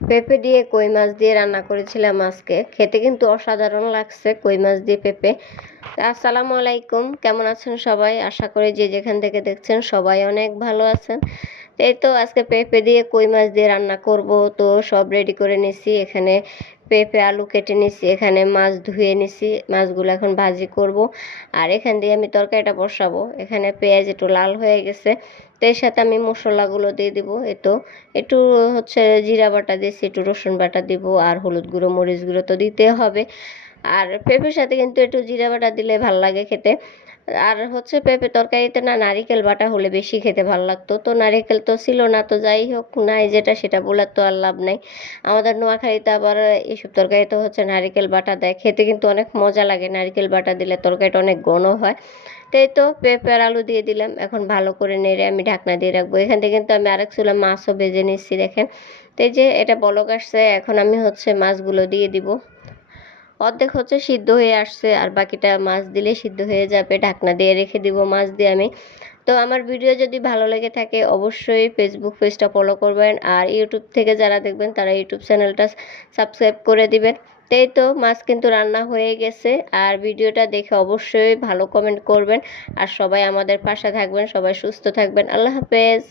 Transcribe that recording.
পেঁপে দিয়ে কই মাছ দিয়ে রান্না করেছিলাম আজকে। খেতে কিন্তু অসাধারণ লাগছে কই মাছ দিয়ে পেঁপে। আসসালামু আলাইকুম, কেমন আছেন সবাই? আশা করি যে যেখান থেকে দেখছেন সবাই অনেক ভালো আছেন। এই তো আজকে পেঁপে দিয়ে কই মাছ দিয়ে রান্না করব, তো সব রেডি করে নিছি। এখানে পেঁপে আলু কেটে নিছি, এখানে মাছ ধুয়ে নিছি, মাছগুলো এখন ভাজি করব। আর এখান দিয়ে আমি তরকারিটা বসাবো। এখানে পেঁয়াজ একটু লাল হয়ে গেছে, তো এর সাথে আমি মশলাগুলো দিয়ে দিব। তো একটু হচ্ছে জিরা বাটা দিয়েছি, একটু রসুন বাটা দিব, আর হলুদ গুঁড়ো মরিচ গুঁড়ো তো দিতে হবে। আর পেঁপের সাথে কিন্তু একটু জিরা বাটা দিলে ভাল লাগে খেতে। আর হচ্ছে পেঁপে তরকারিতে না নারিকেল বাটা হলে বেশি খেতে ভালো লাগতো, তো নারিকেল তো ছিল না, তো যাই হোক, নাই যেটা সেটা বলার তো আর লাভ নাই। আমাদের নোয়াখালীতে আবার এইসব তরকারিতে হচ্ছে নারিকেল বাটা দেয়, খেতে কিন্তু অনেক মজা লাগে। নারিকেল বাটা দিলে তরকারিটা অনেক ঘন হয়। তাই তো পেঁপে আর আলু দিয়ে দিলাম, এখন ভালো করে নেড়ে আমি ঢাকনা দিয়ে রাখবো। এখান থেকে কিন্তু আমি আরেক চুলা মাছও ভেজে নিচ্ছি, দেখেন। তো এই যে এটা বলক আসছে, এখন আমি হচ্ছে মাছগুলো দিয়ে দিব। অর্ধেক হচ্ছে সিদ্ধ হয়ে আসছে, আর বাকিটা মাছ দিলে সিদ্ধ হয়ে যাবে। ঢাকনা দিয়ে রেখে দিব মাছ দিয়ে আমি। তো আমার ভিডিও যদি ভালো লেগে থাকে অবশ্যই ফেসবুক পেজটা ফলো করবেন, আর ইউটিউব থেকে যারা দেখবেন তারা ইউটিউব চ্যানেলটা সাবস্ক্রাইব করে দিবেন। তাই তো মাছ কিন্তু রান্না হয়ে গেছে, আর ভিডিওটা দেখে অবশ্যই ভালো কমেন্ট করবেন। আর সবাই আমাদের পাশে থাকবেন, সবাই সুস্থ থাকবেন। আল্লাহ হাফেজ।